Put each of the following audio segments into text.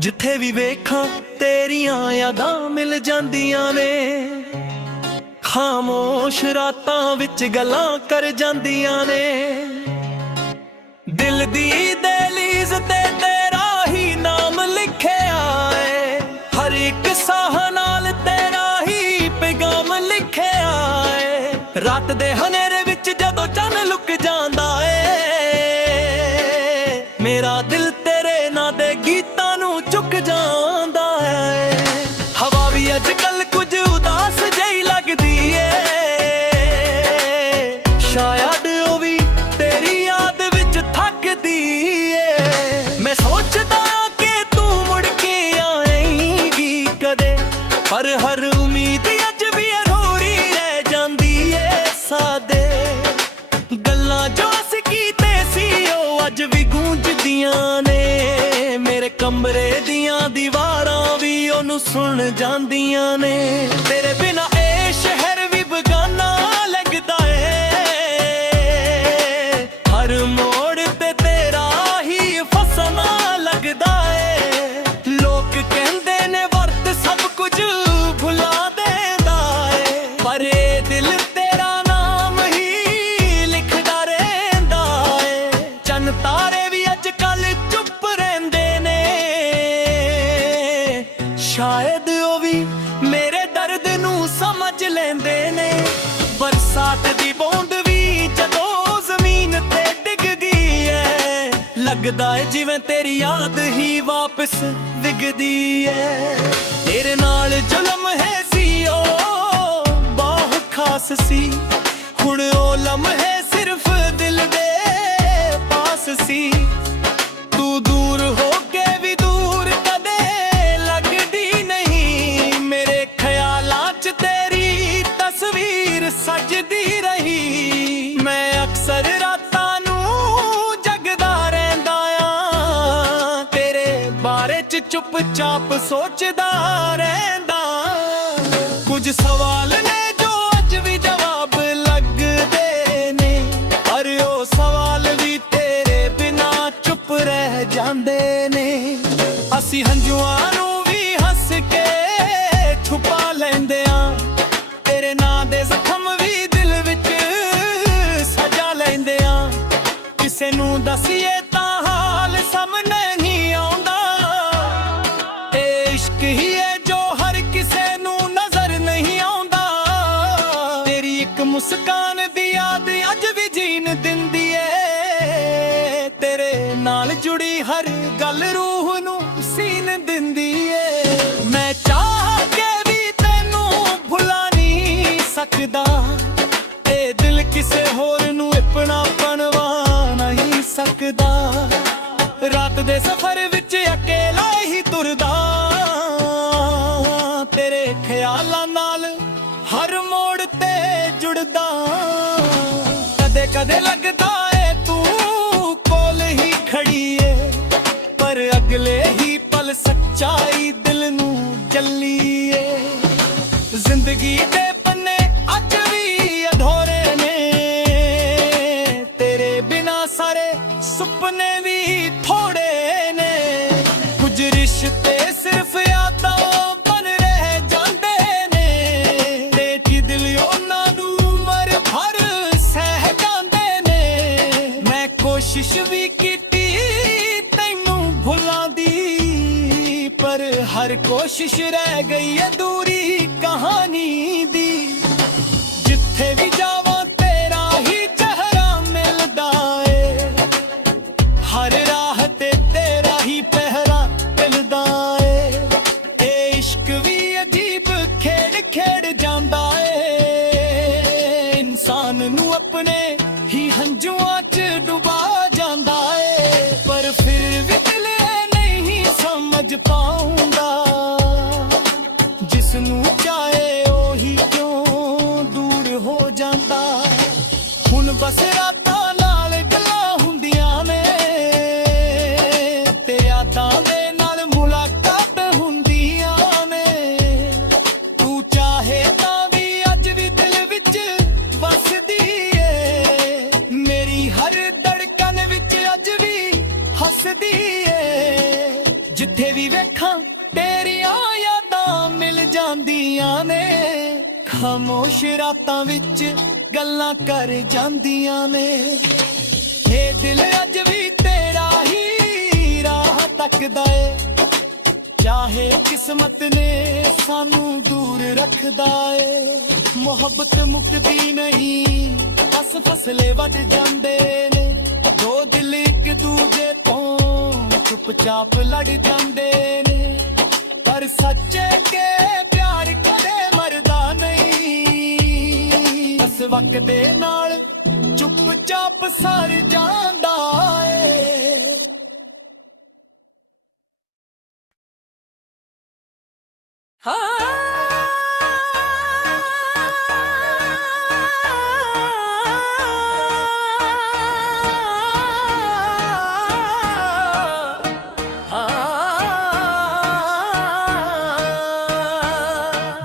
ਜਿੱਥੇ ਵੀ ਵੇਖਾਂ ਤੇਰੀਆਂ ਯਾਦਾਂ ਮਿਲ ਜਾਂਦੀਆਂ ਨੇ। ਖਾਮੋਸ਼ ਰਾਤਾਂ ਵਿੱਚ ਗੱਲਾਂ ਕਰ ਜਾਂਦੀਆਂ ਨੇ। ਦਿਲ ਦੀ ਦਹਲੀਜ਼ ਤੇ ਤੇਰਾ ਹੀ ਨਾਮ ਲਿਖਿਆ ਏ। ਹਰ ਇੱਕ ਸਾਹ ਨਾਲ ਤੇਰਾ ਹੀ ਪੈਗਾਮ ਲਿਖਿਆ ਏ। ਰਾਤ ਦੇ ਹਨੇਰੇ ਵਿੱਚ ਜਦੋਂ ਚੰਨ ਲੁਕ ਜਾਂਦਾ ਏ, ਮੇਰਾ ਦਿਲ ਤੇਰੇ ਨਾਂ ਦੇ ਗੀਤਾਂ ਨੂੰ ਚੁੱਕ ਜਾਂਦਾ ਏ। ਹਵਾ ਵੀ ਅੱਜ ਕੱਲ ਕੁਝ ਉਦਾਸ ਜਿਹੀ ਲੱਗਦੀ ਏ। ਸ਼ਾਇਦ ਉਹ ਵੀ ਤੇਰੀ ਯਾਦ ਵਿੱਚ ਥੱਕਦੀ ਏ। ਮੈਂ ਸੋਚਦਾ ਕਿ ਤੂੰ ਮੁੜ ਕੇ ਆਏਂਗੀ ਕਦੇ, ਪਰ ਹਰ ਉਮੀਦ ਅੱਜ ਵੀ ਅਧੂਰੀ ਰਹਿ ਜਾਂਦੀ ਏ। ਸਾਦੇ ਗੱਲਾਂ ਜੋ ਅਸੀਂ ਕੀਤੇ ਸੀ ਉਹ ਅੱਜ ਵੀ ਗੂੰਜਦੀਆਂ ਨੇ। ਮੇਰੇ ਕਮਰੇ ਦੀਆਂ ਦੀਵਾਰਾਂ ਵੀ ਉਹਨੂੰ ਸੁਣ ਜਾਂਦੀਆਂ ਨੇ। ਤੇਰੇ ਬਿਨਾਂ ਇਹ ਸ਼ਹਿਰ ਵੀ ਬੇਗਾਨਾ ਲੱਗਦਾ ਏ। ਹਰ ਮੋੜ ਤੇ ਤੇਰਾ ਹੀ ਫਸਣਾ ਲੱਗਦਾ ਏ। ਲੋਕ ਕਹਿੰਦੇ ਨੇ ਵਰਤ ਸਭ ਕੁਝ ਭੁਲਾ ਦੇਂਦਾ ਏ, ਪਰ ਇਹ ਦਿਲ ਤੇਰਾ ਨਾਮ ਹੀ ਲਿਖਦਾ ਰਹਿੰਦਾ ਏ। ਚੰਨ ਤਾਰੇ ਵੀ ਅੱਜ ਕੱਲ ਚੁੱਪ ਰਹਿੰਦੇ ਨੇ। ਸ਼ਾਇਦ ਉਹ ਵੀ ਮੇਰੇ ਦਰਦ ਨੂੰ ਸਮਝ ਲੈਂਦੇ ਨੇ। ਬਰਸਾਤ ਦੀ ਬੂੰਦ ਵੀ ਜਦੋਂ ਜ਼ਮੀਨ ਤੇ ਡਿੱਗਦੀ ਏ, ਲੱਗਦਾ ਏ ਜਿਵੇਂ ਤੇਰੀ ਯਾਦ ਹੀ ਵਾਪਸ ਡਿੱਗਦੀ ਏ। ਤੇਰੇ ਨਾਲ ਜੋ ਲਮਹੇ ਸੀ ਉਹ ਬਹੁਤ ਖਾਸ ਸੀ। ਹੁਣ ਉਹ ਲਮਹੇ ਸਿਰਫ ਦਿਲ ਦੇ ਪਾਸ ਸੀ। ਤੂੰ ਦੂਰ ਹੋ ਕੇ ਵੀ ਦੂਰ ਕਦੇ ਲੱਗਦੀ ਨਹੀਂ। ਮੇਰੇ ਖਿਆਲਾਂ 'ਚ ਤੇਰੀ ਤਸਵੀਰ ਸਜਦੀ ਰਹੀ। ਮੈਂ ਅਕਸਰ ਰਾਤਾਂ ਨੂੰ ਜਗਦਾ ਰਹਿੰਦਾ ਆਂ, ਤੇਰੇ ਬਾਰੇ 'ਚ ਚੁੱਪ-ਚਾਪ ਸੋਚਦਾ ਰਹਿੰਦਾ। ਕੁਝ ਸਵਾਲ ਨੇ ਜੋ ਅੱਜ ਵੀ ਜਵਾਬ ਲੱਗਦੇ ਨੇ, ਪਰ ਉਹ ਸਵਾਲ ਵੀ ਤੇਰੇ ਬਿਨਾਂ ਚੁੱਪ ਰਹਿ ਜਾਂਦੇ ਨੇ। ਅਸੀਂ ਹੰਝੂਆਂ ਨੂੰ ਵੀ ਹੱਸ ਕੇ ਛੁਪਾ ਲੈਂਦੇ ਆਂ, ਤੇਰੇ ਨਾਂ ਦੇ ਜ਼ਖਮ ਵੀ ਦਿਲ ਵਿੱਚ ਸਜਾ ਲੈਂਦੇ ਆਂ। ਕਿਸੇ ਨੂੰ ਦੱਸੀਏ ਤਾਂ ਹਾਲ ਸਾਹਮਣੇ ਨਹੀਂ ਆਉਂਦਾ। ਇਹ ਇਸ਼ਕ ਹੀ ਹੈ ਜੋ ਹਰ ਕਿਸੇ ਨੂੰ ਨਜ਼ਰ ਨਹੀਂ ਆਉਂਦਾ। ਤੇਰੀ ਇੱਕ ਮੁਸਕਾਨ ਦੀ ਯਾਦ ਅੱਜ ਵੀ ਜੀਣ ਦਿੰਦੀ ਏ। ਤੇਰੇ ਨਾਲ ਜੁੜੀ ਹਰ ਗੱਲ ਰੂਹ ਨੂੰ ਸੀਨ ਦਿੰਦੀ ਏ। ਮੈਂ ਚਾਹ ਕੇ ਵੀ ਤੈਨੂੰ ਭੁਲਾ ਨਹੀਂ ਸਕਦਾ। ਇਹ ਦਿਲ ਕਿਸੇ ਹੋਰ ਨੂੰ ਆਪਣਾ ਬਣਵਾ ਨਹੀਂ ਸਕਦਾ। ਰਾਤ ਦੇ ਸਫ਼ਰ ਵਿੱਚ ਅਕੇਲਾ ਹੀ ਤੁਰਦਾ, ਤੇਰੇ ਖਿਆਲਾਂ ਨਾਲ ਹਰ ਮੋੜ ਤੇ ਜੁੜਦਾ। ਕਦੇ ਕਦੇ ਲੱਗਦਾ ਏ ਤੂੰ ਕੋਲ ਹੀ ਖੜੀ ਏ, ਪਰ ਅਗਲੇ ਹੀ ਪਲ ਸੱਚਾਈ ਦਿਲ ਨੂੰ ਜੱਲੀ ਏ। ਜ਼ਿੰਦਗੀ ਦੇ ਪੰਨੇ ਅੱਜ ਵੀ ਅਧੂਰੇ ਨੇ, ਤੇਰੇ ਬਿਨਾਂ ਸਾਰੇ ਸੁਪਨੇ ਵੀ ਥੋੜੇ ਨੇ। ਕੁਝ ਰਿਸ਼ਤੇ ਸਿਰਫ ਯਾਦਾਂ ਬਣ ਰਹਿ ਜਾਂਦੇ ਨੇ, ਤੇ ਕਿ ਦਿਲ ਉਹਨਾਂ ਨੂੰ ਉਮਰ ਭਰ ਸਹਿ ਜਾਂਦੇ ਨੇ। ਮੈਂ ਕੋਸ਼ਿਸ਼ ਵੀ ਕੀਤੀ ਤੈਨੂੰ ਭੁਲਾਉਣ ਦੀ, ਪਰ ਹਰ ਕੋਸ਼ਿਸ਼ ਰਹਿ ਗਈ ਅਧੂਰੀ ਕਹਾਣੀ ਦੀ। ਜਿੱਥੇ ਵੀ ਜਾਵਾਂ ਤੇਰਾ ਹੀ ਚਿਹਰਾ ਮਿਲਦਾ ਏ, ਹਰ ਰਾਹ ਤੇ ਤੇਰਾ ਹੀ ਪਹਿਰਾ ਮਿਲਦਾ ਏ। ਇਹ ਇਸ਼ਕ ਵੀ ਅਜੀਬ ਖੇਡ ਖੇਡ ਜਾਂਦਾ ਏ, ਇਨਸਾਨ ਨੂੰ ਆਪਣੇ ਹੀ ਹੰਝੂਆਂ 'ਚ ਡੁਬਾ ਜਾਂਦਾ ਏ। ਪਰ ਫਿਰ ਵੀ ਦਿਲ ਨਹੀਂ ਸਮਝ ਪਾਉਂਦਾ, ਜਿਸ ਨੂੰ ਚਾਹੇ ਉਹੀ ਕਿਉਂ ਦੂਰ ਹੋ ਜਾਂਦਾ। ਹੁਣ ਬਸ ਰਾਤਾਂ ਨਾਲ ਗੱਲਾਂ ਹੁੰਦੀਆਂ ਨੇ, ਤੇ ਯਾਦਾਂ ਦੇ ਨਾਲ ਮੁਲਾਕਾਤ ਹੁੰਦੀਆਂ ਨੇ। ਤੂੰ ਚਾਹੇ ਤਾਂ ਵੀ ਅੱਜ ਵੀ ਦਿਲ ਵਿੱਚ ਵਸਦੀ ਏ, ਮੇਰੀ ਹਰ ਧੜਕਨ ਵਿੱਚ ਅੱਜ ਵੀ ਹੱਸਦੀ ਏ। ਜਿੱਥੇ ਜਿੱਥੇ ਵੀ ਵੇਖਾਂ ਤੇਰੀਆਂ ਯਾਦਾਂ ਮਿਲ ਜਾਂਦੀਆਂ ਨੇ। ਖਾਮੋਸ਼ ਰਾਤਾਂ ਵਿੱਚ ਗੱਲਾਂ ਕਰ ਜਾਂਦੀਆਂ ਨੇ। ਇਹ ਦਿਲ ਅੱਜ ਵੀ ਤੇਰਾ ਹੀ ਰਾਹ ਤੱਕਦਾ ਏ। ਚਾਹੇ ਕਿਸਮਤ ਨੇ ਸਾਨੂੰ ਦੂਰ ਰੱਖਦਾ ਏ। ਮੁਹੱਬਤ ਮੁੱਕਦੀ ਨਹੀਂ, ਬਸ ਫਸਲੇ ਵੱਢ ਜਾਂਦੇ ਨੇ। ਦੋ ਦਿਲ ਇੱਕ ਦੂਜੇ ਤੋਂ ਚੁੱਪਚਾਪ ਲੜ ਜਾਂਦੇ ਨੇ। ਪਰ ਸੱਚੇ ਕੇ ਪਿਆਰ ਕਦੇ ਮਰਦਾ ਨਹੀਂ। ਬਸ ਵਕਤ ਦੇ ਨਾਲ ਚੁੱਪਚਾਪ ਸਰ ਜਾਂਦਾ ਏ।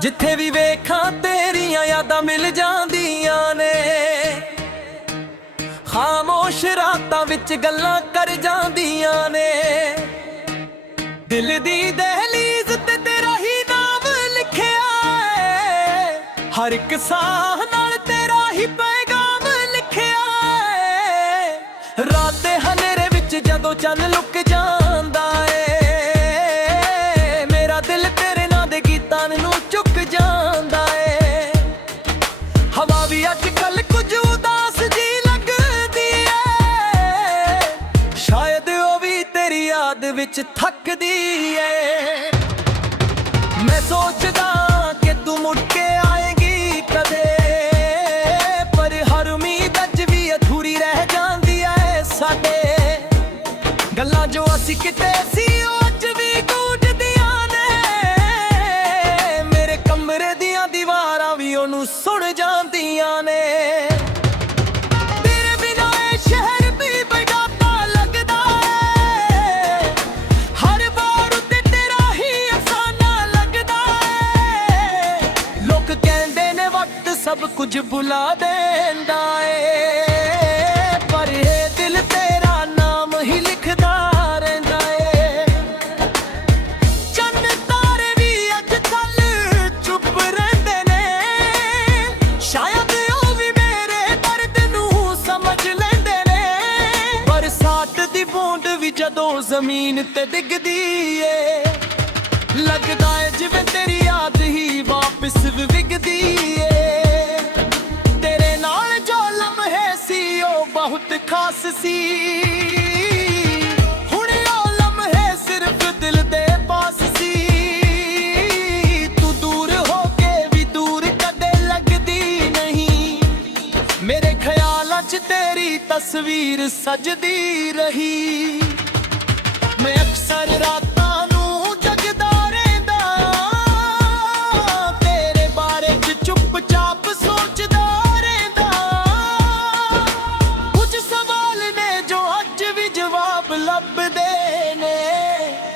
ਜਿੱਥੇ ਵੀ ਵੇਖਾਂ ਤੇਰੀਆਂ ਯਾਦਾਂ ਮਿਲ ਜਾਂਦੀਆਂ ਨੇ। ਖਾਮੋਸ਼ ਰਾਤਾਂ ਵਿੱਚ ਗੱਲਾਂ ਕਰ ਜਾਂਦੀਆਂ ਨੇ। ਦਿਲ ਦੀ ਦਹਲੀਜ਼ ਤੇ ਤੇਰਾ ਹੀ ਨਾਮ ਲਿਖਿਆ ਏ। ਹਰ ਇੱਕ ਸਾਹ ਨਾਲ ਤੇਰਾ ਹੀ ਪੈਗਾਮ ਲਿਖਿਆ ਏ। ਰਾਤ ਦੇ ਹਨੇਰੇ ਵਿੱਚ ਜਦੋਂ ਚੰਨ ਲੁਕ ਜਾਂਦਾ ਏ, ਮੇਰਾ ਦਿਲ ਤੇਰੇ ਨਾਂ ਦੇ ਗੀਤਾਂ ਨੂੰ ਚੁੱਕ ਜਾਂਦਾ ਏ। ਹਵਾ ਵੀ ਅੱਜ ਕੱਲ ਕੁਝ ਉਦਾਸ ਜੀ ਲੱਗਦੀ ਏ। ਸ਼ਾਇਦ ਉਹ ਵੀ ਤੇਰੀ ਯਾਦ ਵਿੱਚ ਥੱਕਦੀ ਏ। ਮੈਂ ਸੋਚਦਾ ਕਿ ਤੂੰ ਮੁੜ ਕੇ ਆਏਗੀ ਕਦੇ, ਪਰ ਹਰ ਉਮੀਦ ਅੱਜ ਵੀ ਅਧੂਰੀ ਰਹਿ ਜਾਂਦੀ ਏ। ਸਾਡੇ ਗੱਲਾਂ ਜੋ ਅਸੀਂ ਕਿਤੇ ਸੀ ਉਹ ਅੱਜ ਵੀ ਗੂੰਜਦੀਆਂ ਨੇ। ਮੇਰੇ ਕਮਰੇ ਦੀਆਂ ਦੀਵਾਰਾਂ ਵੀ ਉਹਨੂੰ ਸੁਣ ਜਾਂਦੀਆਂ ਨੇ। ਤੇਰੇ ਬਿਨਾਂ ਇਹ ਸ਼ਹਿਰ ਵੀ ਬੇਗਾਨਾ ਲੱਗਦਾ ਏ। ਹਰ ਵਾਰ ਉੱਤੇ ਤੇਰਾ ਹੀ ਅਫਸਾਨਾ ਲੱਗਦਾ ਏ। ਲੋਕ ਕਹਿੰਦੇ ਨੇ ਵਕਤ ਸਭ ਕੁਝ ਭੁਲਾ ਦਿੰਦਾ ਏ, ਪਰ ਇਹ ਦਿਲ ਤੇਰਾ ਨਾਮ ਹੀ ਲਿਖਦਾ ਰਹਿੰਦਾ ਏ। ਚੰਨ ਤਾਰੇ ਵੀ ਅੱਜ ਕੱਲ ਚੁੱਪ ਰਹਿੰਦੇ ਨੇ। ਸ਼ਾਇਦ ਉਹ ਵੀ ਮੇਰੇ ਦਰਦ ਨੂੰ ਸਮਝ ਲੈਂਦੇ ਨੇ। ਬਰਸਾਤ ਦੀ ਬੂੰਦ ਵੀ ਜਦੋਂ ਜ਼ਮੀਨ ਤੇ ਡਿੱਗਦੀ ਏ, ਲੱਗਦਾ ਏ ਜਿਵੇਂ ਤੇਰੀ ਯਾਦ ਹੀ ਵਾਪਿਸ ਵਿਗਦੀ ਏ। ਤੇਰੇ ਨਾਲ ਜੋ ਲਮਹੇ ਸੀ ਉਹ ਬਹੁਤ ਖਾਸ ਸੀ। ਹੁਣ ਉਹ ਲਮਹੇ ਸਿਰਫ ਦਿਲ ਦੇ ਪਾਸ ਸੀ। ਤੂੰ ਦੂਰ ਹੋ ਕੇ ਵੀ ਦੂਰ ਕਦੇ ਲੱਗਦੀ ਨਹੀਂ। ਮੇਰੇ ਖਿਆਲਾਂ 'ਚ ਤੇਰੀ ਤਸਵੀਰ ਸਜਦੀ ਰਹੀ। ਮੈਂ ਅਕਸਰ ਰਾਤਾਂ ਨੂੰ ਜਗਦਾ ਰਹਿੰਦਾ, ਤੇਰੇ ਬਾਰੇ 'ਚ ਚੁੱਪਚਾਪ ਸੋਚਦਾ ਰਹਿੰਦਾ। ਕੁਝ ਸਵਾਲ ਨੇ ਜੋ ਅੱਜ ਵੀ ਜਵਾਬ ਲੱਭਦੇ ਨੇ,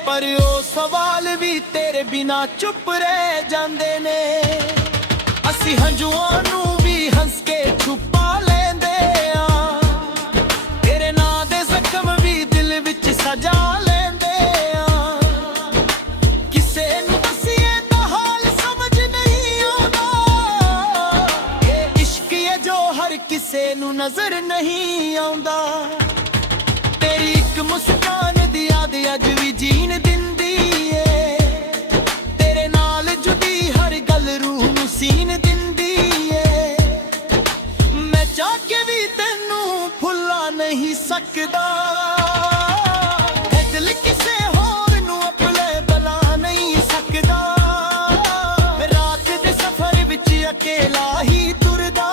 ਪਰ ਉਹ ਸਵਾਲ ਵੀ ਤੇਰੇ ਬਿਨਾਂ ਚੁੱਪ ਰਹਿ ਜਾਂਦੇ ਨੇ। ਅਸੀਂ ਹੰਝੂਆਂ ਨੂੰ ਵੀ ਹੱਸ ਕੇ ਛੁਪਾ ਲੈਂਦੇ ਆ। ਤੇਰੇ ਨਾਂ ਦੇ ਜ਼ਖਮ ਵੀ ਦਿਲ ਵਿੱਚ ਸਜਾ ਲੈਂਦੇ ਆ। ਕਿਸੇ ਨੂੰ ਦਸੀਏ ਤਾਂ ਹਾਲ ਸਮਝ ਨਹੀਂ ਆਉਂਦਾ। ਇਹ ਇਸ਼ਕ ਏ ਜੋ ਹਰ ਕਿਸੇ ਨੂੰ ਨਜ਼ਰ ਨਹੀਂ ਆਉਂਦਾ। ਤੇਰੀ ਇੱਕ ਮੁਸਕਾਨ ਦੀ ਯਾਦ ਅੱਜ ਵੀ ਜੀਣ ਦਿੰਦੀ ਏ। ਤੇਰੇ ਨਾਲ ਜੁੜੀ ਹਰ ਗੱਲ ਰੂਹ ਨੂੰ ਸੀਨ ਦਿੰਦੀ ਏ। ਮੈਂ ਚਾਹ ਕੇ ਵੀ ਤੈਨੂੰ ਭੁੱਲਾ ਨਹੀਂ ਸਕਦਾ। ਇਹ ਦਿਲ ਕਿਸੇ ਹੋਰ ਨੂੰ ਆਪਣੇ ਬਣਾ ਨਹੀਂ ਸਕਦਾ। ਰਾਤ ਦੇ ਸਫ਼ਰ ਵਿੱਚ ਅਕੇਲਾ ਹੀ ਤੁਰਦਾ,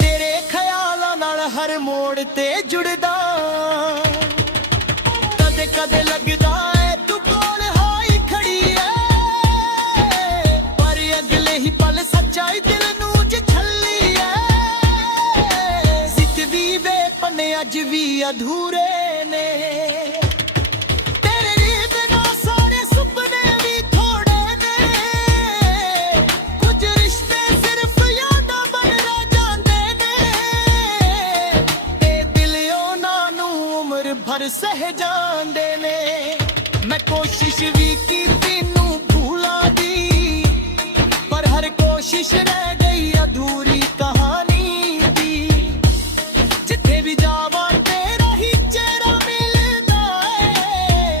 ਤੇਰੇ ਖਿਆਲਾਂ ਨਾਲ ਹਰ ਮੋੜ ਤੇ ਜੁੜਦਾ। ਕਦੇ ਕਦੇ ਲੱਗਦਾ ਏ ਤੂੰ ਕੋਲ ਹਾਈ ਖੜੀ ਏ, ਪਰ ਅਗਲੇ ਹੀ ਪਲ ਸੱਚਾਈ ਦਿਲ ਨੂੰ ਛੱਲੀ ਏ। ਸਿੱਧੀ ਵੇ ਪੰਨੇ ਅੱਜ ਵੀ ਅਧੂਰੇ ਨੇ। ਤੇਰੇ ਰੀਤ ਨਾਲ ਸਾਰੇ ਸੁਪਨੇ ਵੀ ਥੋੜੇ ਨੇ। ਕੁਝ ਰਿਸ਼ਤੇ ਸਿਰਫ ਯਾਦਾਂ ਬਣ ਰਹਿ ਜਾਂਦੇ ਨੇ। ਤੇ ਦਿਲ ਉਹਨਾਂ ਨੂੰ ਉਮਰ ਭਰ ਸਹਿ ਜਾਂਦੇ ਨੇ। ਕੋਸ਼ਿਸ਼ ਵੀ ਕੀਤੀ ਨੂੰ ਭੁਲਾ ਦੀ, ਪਰ ਹਰ ਕੋਸ਼ਿਸ਼ ਰਹਿ ਗਈ ਅਧੂਰੀ ਕਹਾਣੀ ਦੀ। ਜਿੱਥੇ ਵੀ ਜਾਵਾਂ ਤੇਰਾ ਹੀ ਚਿਹਰਾ ਮਿਲਦਾ ਏ,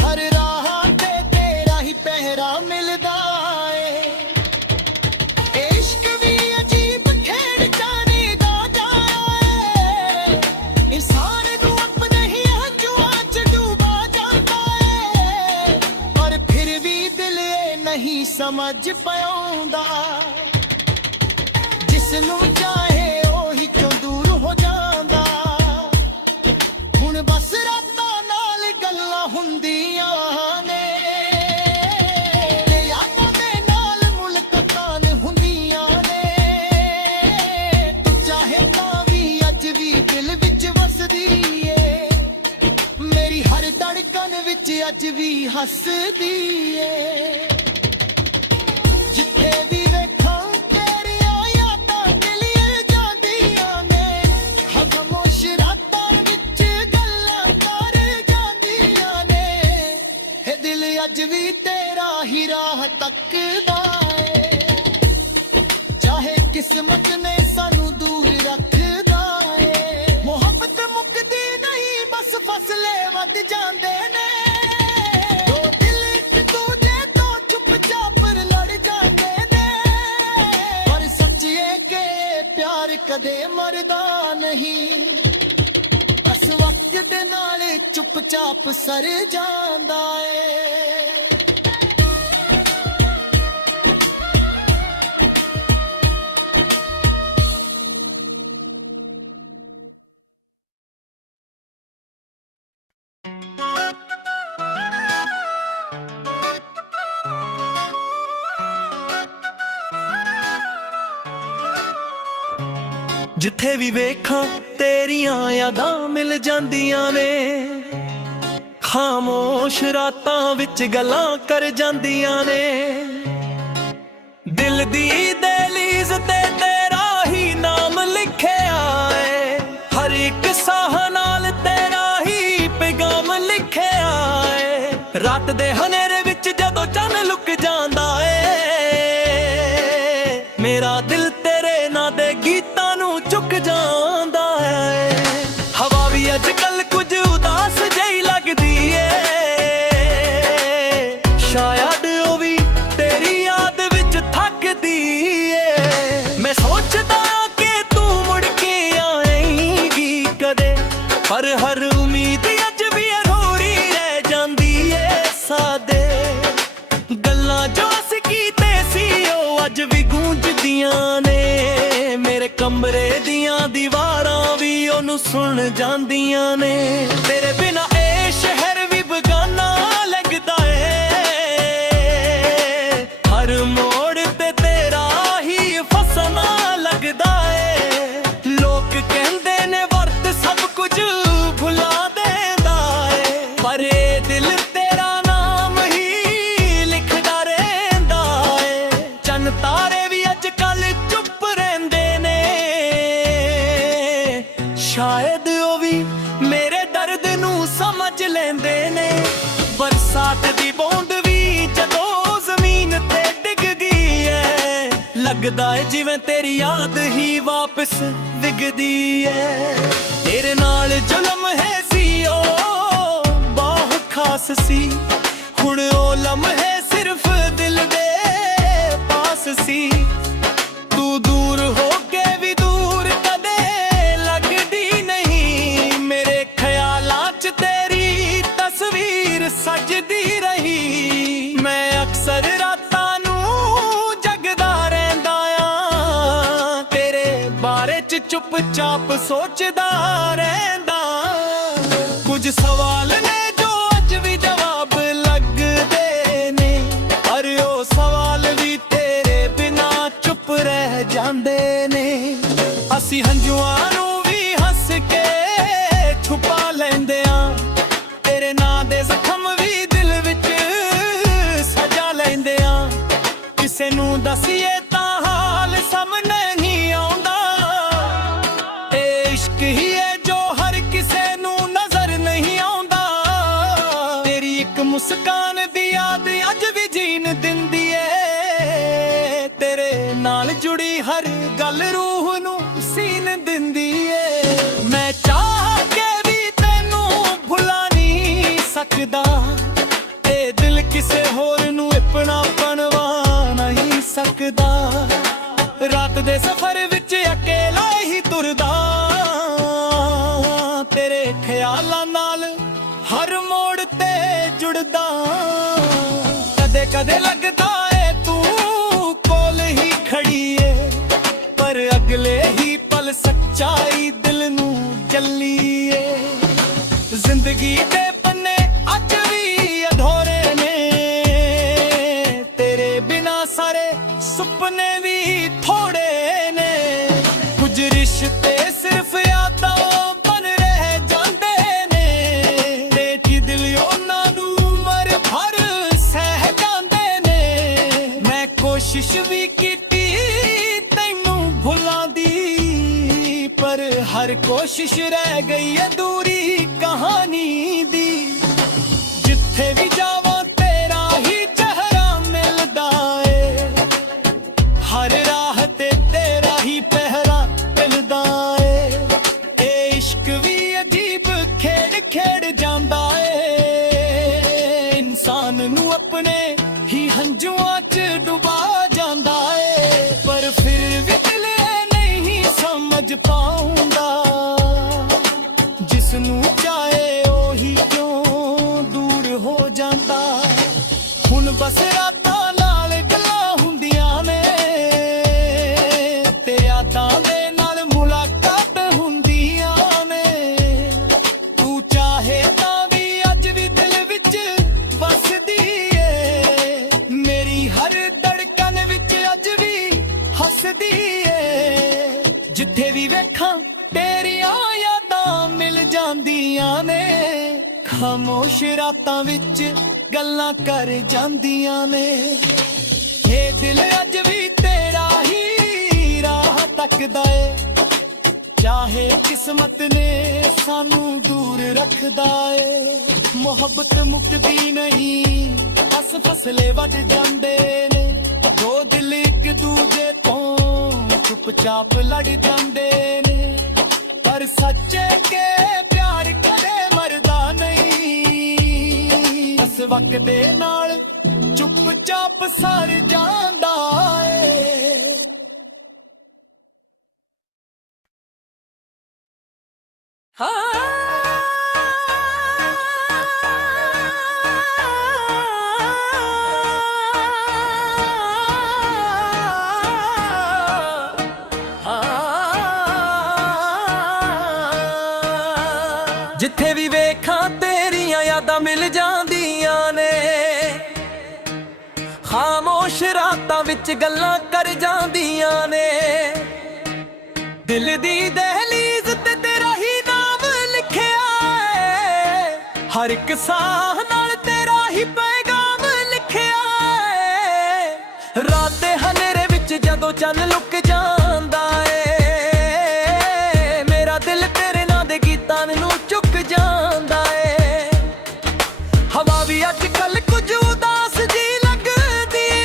ਹਰ ਰਾਹ ਤੇ ਤੇਰਾ ਹੀ ਪਹਿਰਾ ਮਿਲਦਾ ਏ। ਇਸ਼ਕ ਵੀ ਅਜੀਬ ਖੇਡ ਜਾਣੇ ਦਾ ਜਾਇਆ ਏ, ਇਨਸਾਨ ਨੂੰ ਆਪਣੇ ਹੀ ਹੰਝੂਆਂ 'ਚ ਡੁਬਾ ਜਾਂਦਾ ਏ, ਪਰ ਫਿਰ ਵੀ ਦਿਲ ਇਹ ਨਹੀਂ ਸਮਝ ਪਾਉਂਦਾ, ਜਿਸ ਨੂੰ ਚਾਹੇ ਉਹੀ ਕਿਉਂ ਦੂਰ ਹੋ ਜਾਂਦਾ। ਹੁਣ ਬਸ ਰਾਤਾਂ ਨਾਲ ਗੱਲਾਂ ਹੁੰਦੀਆਂ ਨੇ, ਤੇ ਯਾਦਾਂ ਦੇ ਨਾਲ ਮੁਲਾਕਾਤਾਂ ਹੁੰਦੀਆਂ ਨੇ। ਤੂੰ ਚਾਹੇ ਤਾਂ ਵੀ ਅੱਜ ਵੀ ਦਿਲ ਵਿੱਚ ਵਸਦੀ ਏ, ਮੇਰੀ ਹਰ ਧੜਕਣ ਵਿੱਚ ਅੱਜ ਵੀ ਹੱਸਦੀ ਏ। ਜਿੱਥੇ ਵੀ ਵੇਖਾਂ ਤੇਰੀਆਂ ਯਾਦਾਂ ਮਿਲੀਆਂ ਜਾਂਦੀਆਂ ਨੇ, ਖਾਮੋਸ਼ ਰਾਤਾਂ ਵਿੱਚ ਗੱਲਾਂ ਕਰ ਜਾਂਦੀਆਂ ਨੇ। ਇਹ ਦਿਲ ਅੱਜ ਵੀ ਤੇਰਾ ਹੀ ਰਾਹ ਤੱਕਦਾ ਏ, ਚਾਹੇ ਕਿਸਮਤ ਨੇ ਸਾਨੂੰ ਦੂਰ ਰੱਖਦਾ ਏ। ਮੁਹੱਬਤ ਮੁੱਕਦੀ ਨਹੀਂ, ਬਸ ਫਸਲੇ ਵੱਧ ਜਾਂਦੇ ਨੇ। ਦੋ ਦਿਲ ਇੱਕ ਦੂਜੇ ਤੋਂ ਚੁੱਪਚਾਪ ਲੜ ਜਾਂਦੇ ਨੇ, ਪਰ ਸੱਚ ਇਹ ਕਿ ਪਿਆਰ ਕਦੇ ਮਰਦਾ ਨਹੀਂ, ਬਸ ਵਕਤ ਦੇ ਨਾਲ ਚੁੱਪਚਾਪ ਸਰ ਜਾਂਦਾ ਏ। ਜਿੱਥੇ ਵੀ ਵੇਖਾਂ ਤੇਰੀਆਂ ਯਾਦਾਂ ਮਿਲ ਜਾਂਦੀਆਂ ਨੇ, ਖਾਮੋਸ਼ ਰਾਤਾਂ ਵਿੱਚ ਗੱਲਾਂ ਕਰ ਜਾਂਦੀਆਂ ਨੇ। ਦਿਲ ਦੀ ਦਹਲੀਜ਼ ਤੇ ਤੇਰਾ ਹੀ ਨਾਮ ਲਿਖਿਆ ਏ, ਹਰ ਇੱਕ ਸਾਹ ਨਾਲ ਤੇਰਾ ਹੀ ਪੈਗਾਮ ਲਿਖਿਆ ਏ। ਰਾਤ ਦੇ ਹਨੇਰੇ ਵਿੱਚ ਜਦੋਂ ਚੰਨ ਲੁਕ ਜਾਂਦਾ ਏ, ਮੇਰਾ ਦਿਲ ਤੇਰੇ ਨਾਂ ਦੇ ਗੀਤਾਂ ਨੂੰ ਝੁਕ ਜਾਂਦਾ ਹੈ। ਹਵਾ ਵੀ ਅੱਜ ਕੱਲ ਕੁਝ ਉਦਾਸ ਜਿਹੀ ਲੱਗਦੀ ਏ, ਸ਼ਾਇਦ ਉਹ ਵੀ ਤੇਰੀ ਯਾਦ ਵਿੱਚ ਥੱਕਦੀ ਏ। ਮੈਂ ਸੋਚਦਾ ਕਿ ਤੂੰ ਮੁੜ ਕੇ ਆਏਂਗੀ ਕਦੇ, ਪਰ ਹਰ ਉਮੀਦ ਅੱਜ ਵੀ ਅਧੂਰੀ ਰਹਿ ਜਾਂਦੀ ਏ। ਸਾਦੇ ਗੱਲਾਂ ਜੋ ਅਸੀਂ ਕੀਤੇ ਸੀ ਉਹ ਅੱਜ ਵੀ ਗੂੰਜਦੀਆਂ ਨੇ, ਮੇਰੇ ਕਮਰੇ ਦੀਆਂ ਦੀਵਾਰਾਂ ਵੀ ਉਹਨੂੰ ਸੁਣ ਜਾਂਦੀਆਂ ਨੇ। ਤੇਰੇ ਬਿਨਾ ਇਹ ਸ਼ਹਿਰ ਵੀ ਬੇਗਾਨਾ ਲੱਗਦਾ ਏ, ਹਰ ਮੋੜ ਤੇ ਤੇਰਾ ਹੀ ਫਸਣਾ ਲੱਗਦਾ ਏ। ਲੋਕ ਕਹਿੰਦੇ ਨੇ ਵਰਤ ਸਭ ਕੁਝ ਭੁਲਾ ਦੇਂਦਾ ਏ, ਪਰ ਇਹ ਦਿਲ ਤੇਰਾ ਨਾਮ ਹੀ ਲਿਖਦਾ ਰਹਿੰਦਾ ਏ। ਚੰਨ ਤਾਰੇ ਵੀ ਅੱਜ ਕੱਲ ਚੁੱਪ ਰਹਿੰਦੇ ਨੇ, ਸ਼ਾਇਦ ਉਹ ਵੀ ਮੇਰੇ ਦਰਦ ਨੂੰ ਸਮਝ ਲੈਂਦੇ ਨੇ। ਬਰਸਾਤ ਦੀ ਬੂੰਦ ਵੀ ਜਦੋਂ ਜ਼ਮੀਨ ਤੇ ਡਿੱਗਦੀ ਏ, ਲੱਗਦਾ ਏ ਜਿਵੇਂ ਤੇਰੀ ਯਾਦ ਹੀ ਵਾਪਸ ਡਿੱਗਦੀ ਏ। ਤੇਰੇ ਨਾਲ ਜੋ ਲਮਹੇ ਸੀ ਉਹ ਬਹੁਤ ਖਾਸ ਸੀ, ਹੁਣ ਉਹ ਲਮਹੇ ਸਿਰਫ ਦਿਲ ਦੇ ਪਾਸ ਸੀ। ਤੂੰ ਦੂਰ ਹੋ ਕੇ ਵੀ ਦੂਰ ਕਦੇ ਲੱਗਦੀ ਨਹੀਂ, ਮੇਰੇ ਖਿਆਲਾਂ 'ਚ ਤੇਰੀ ਤਸਵੀਰ ਸਜਦੀ ਰਹੀ। ਮੈਂ ਅਕਸਰ ਰਾਤਾਂ ਨੂੰ ਜਗਦਾ ਰਹਿੰਦਾ ਆਂ, ਤੇਰੇ ਬਾਰੇ 'ਚ ਚੁੱਪਚਾਪ ਸੋਚਦਾ ਰਹਿੰਦਾ। ਕੁਝ ਸਵਾਲ ਨੇ ਜੋ ਅੱਜ ਵੀ ਜਵਾਬ ਲੱਗਦੇ ਨੇ, ਪਰ ਉਹ ਸਵਾਲ ਵੀ ਤੇਰੇ ਬਿਨਾ ਚੁੱਪ ਰਹਿ ਜਾਂਦੇ ਨੇ। ਅਸੀਂ ਹੰਝੂਆਂ ਨੂੰ ਵੀ ਹੱਸ ਕੇ ਛੁਪਾ ਲੈਂਦੇ ਆਂ, ਤੇਰੇ ਨਾਂ ਦੇ ਜ਼ਖਮ ਵੀ ਦਿਲ ਵਿੱਚ ਸਜਾ ਲੈਂਦੇ ਆਂ। ਕਿਸੇ ਨੂੰ ਦੱਸੀਏ ਤਾਂ ਹਾਲ ਸਾਹਮਣੇ ਨਹੀਂ ਆਉਂਦਾ, ਇਹ ਇਸ਼ਕ ਹੀ ਹੈ ਜੋ ਹਰ ਕਿਸੇ ਨੂੰ ਨਜ਼ਰ ਨਹੀਂ ਆਉਂਦਾ। ਤੇਰੀ ਇੱਕ ਮੁਸਕਾਨ ਦੀ ਯਾਦ ਅੱਜ ਵੀ ਜੀਣ ਦਿੰਦੀ ਏ, ਤੇਰੇ ਨਾਲ ਜੁੜੀ ਹਰ ਗੱਲ ਰੂਹ ਨੂੰ ਸੀਨ ਦਿੰਦੀ ਏ। ਮੈਂ ਚਾਹ ਕੇ ਵੀ ਤੈਨੂੰ ਭੁਲਾ ਨਹੀਂ ਸਕਦਾ, ਇਹ ਦਿਲ ਕਿਸੇ ਹੋਰ ਨੂੰ ਆਪਣਾ ਬਣਵਾ ਨਹੀਂ ਸਕਦਾ। ਰਾਤ ਦੇ ਸਫ਼ਰ ਵਿੱਚ ਅਕੇਲਾ ਹੀ ਤੁਰਦਾ, ਤੇਰੇ ਖਿਆਲਾਂ ਨਾਲ ਹਰ ਮੋੜ ਤੇ ਜੁੜਦਾ। ਕਦੇ ਕਦੇ ਲੱਗਦਾ ਏ ਤੂੰ ਕੋਲ ਹੀ ਖੜੀ ਏ, ਪਰ ਅਗਲੇ ਹੀ ਪਲ ਸੱਚਾਈ ਦਿਲ ਨੂੰ ਚੱਲੀ ਏ। ਜ਼ਿੰਦਗੀ ਦੇ ਪੰਨੇ ਅੱਜ ਵੀ ਅਧੂਰੇ ਨੇ, ਤੇਰੇ ਬਿਨਾ ਸਾਰੇ ਸੁਪਨੇ ਵੀ ਥੋੜੇ ਨੇ। ਕੁਝ ਰਿਸ਼ਤੇ ਸਿਰਫ ਯਾਦਾਂ ਬਣ ਰਹਿ ਜਾਂਦੇ ਨੇ, ਤੇ ਕਿ ਦਿਲ ਉਹਨਾਂ ਨੂੰ ਉਮਰ ਭਰ ਸਹਿ ਜਾਂਦੇ ਨੇ। ਮੈਂ ਕੋਸ਼ਿਸ਼ ਵੀ ਕੀਤੀ ਤੈਨੂੰ ਭੁਲਾਉਣ ਦੀ, ਪਰ ਹਰ ਕੋਸ਼ਿਸ਼ ਰਹਿ ਗਈ ਅਧੂਰੀ ਕਹਾਣੀ ਦੀ। ਜਿੱਥੇ ਵੀ ਜਾਵਾਂ ਤੇਰਾ ਹੀ ਚਿਹਰਾ ਮਿਲਦਾ ਏ, ਹਰ ਰਾਹ ਤੇ ਤੇਰਾ ਹੀ ਪਹਿਰਾ ਮਿਲਦਾ ਏ। ਇਹ ਇਸ਼ਕ ਵੀ ਅਜੀਬ ਖੇਡ ਖੇਡ ਜਾਂਦਾ ਏ, ਇਨਸਾਨ ਨੂੰ ਆਪਣੇ ਹੀ ਹੰਝੂਆਂ 'ਚ ਡੁਬਾ ਜਾਂਦਾ ਏ। ਪਰ ਫਿਰ ਵੀ ਦਿਲ ਨਹੀਂ ਸਮਝ ਪਾਉਂਦਾ, ਜਿਸ ਨੂੰ ਚਾਹੇ ਉਹੀ ਕਿਉਂ ਦੂਰ ਹੋ ਜਾਂਦਾ। ਹੁਣ ਬਸ ਰਾਤਾਂ ਨਾਲ ਗੱਲਾਂ ਹੁੰਦੀਆਂ ਨੇ, ਤੇ ਯਾਦਾਂ ਦੇ ਨਾਲ ਮੁਲਾਕਾਤ ਹੁੰਦੀਆਂ ਨੇ। ਤੂੰ ਚਾਹੇ ਤਾਂ ਵੀ ਅੱਜ ਵੀ ਦਿਲ ਵਿੱਚ ਵਸਦੀ ਏ, ਮੇਰੀ ਹਰ ਧੜਕਨ ਵਿੱਚ ਅੱਜ ਵੀ ਹੱਸਦੀ ਏ। ਜਿੱਥੇ ਵੀ ਵੇਖਾਂ ਤੇਰੀਆਂ ਯਾਦਾਂ ਮਿਲ ਜਾਂਦੀਆਂ ਨੇ, ਖਾਮੋਸ਼ ਰਾਤਾਂ ਵਿੱਚ ਗੱਲਾਂ ਕਰ ਜਾਂਦੀਆਂ ਨੇ। ਇਹ ਦਿਲ ਅੱਜ ਵੀ ਤੇਰਾ ਹੀ ਰਾਹ ਤੱਕਦਾ ਏ, ਚਾਹੇ ਕਿਸਮਤ ਨੇ ਸਾਨੂੰ ਦੂਰ ਰੱਖਦਾ ਏ। ਮੁਹੱਬਤ ਮੁੱਕਦੀ ਨਹੀਂ, ਬਸ ਫਸਲੇ ਵੱਧ ਜਾਂਦੇ ਨੇ। ਦੋ ਦਿਲ ਇੱਕ ਦੂਜੇ ਤੋਂ ਚੁੱਪਚਾਪ ਲੜ ਜਾਂਦੇ ਨੇ, ਪਰ ਸੱਚੇ ਕੇ ਪਿਆਰ ਕਦੇ ਮਰਦਾ ਨਹੀਂ। ਬਸ ਵਕਤ ਦੇ ਨਾਲ ਚੁੱਪਚਾਪ ਸਰ ਜਾਂਦਾ ਏ। ਜਿੱਥੇ ਵੀ ਵੇਖਾਂ ਤੇਰੀਆਂ ਯਾਦਾਂ ਮਿਲ ਜਾਂਦੀਆਂ ਨੇ, ਖਾਮੋਸ਼ ਰਾਤਾਂ ਵਿੱਚ ਗੱਲਾਂ ਕਰ ਜਾਂਦੀਆਂ ਨੇ। ਦਿਲ ਦੀ ਦਹਲੀਜ਼ ਤੇ ਤੇਰਾ ਹੀ ਨਾਮ ਲਿਖਿਆ ਏ, ਹਰ ਇੱਕ ਸਾਹ ਨਾਲ ਤੇਰਾ ਹੀ ਪੈਗਾਮ ਲਿਖਿਆ ਏ। ਰਾਤ ਦੇ ਹਨੇਰੇ ਵਿੱਚ ਜਦੋਂ ਚੰਨ ਲੁਕ ਜਾਂਦਾ ਏ, ਮੇਰਾ ਦਿਲ ਤੇਰੇ ਨਾਂ ਦੇ ਗੀਤਾਂ ਨੂੰ ਚੁੱਕ ਜਾਂਦਾ ਏ। ਹਵਾ ਵੀ ਅੱਜ ਕੱਲ ਕੁਝ ਉਦਾਸ ਜੀ ਲੱਗਦੀ ਏ,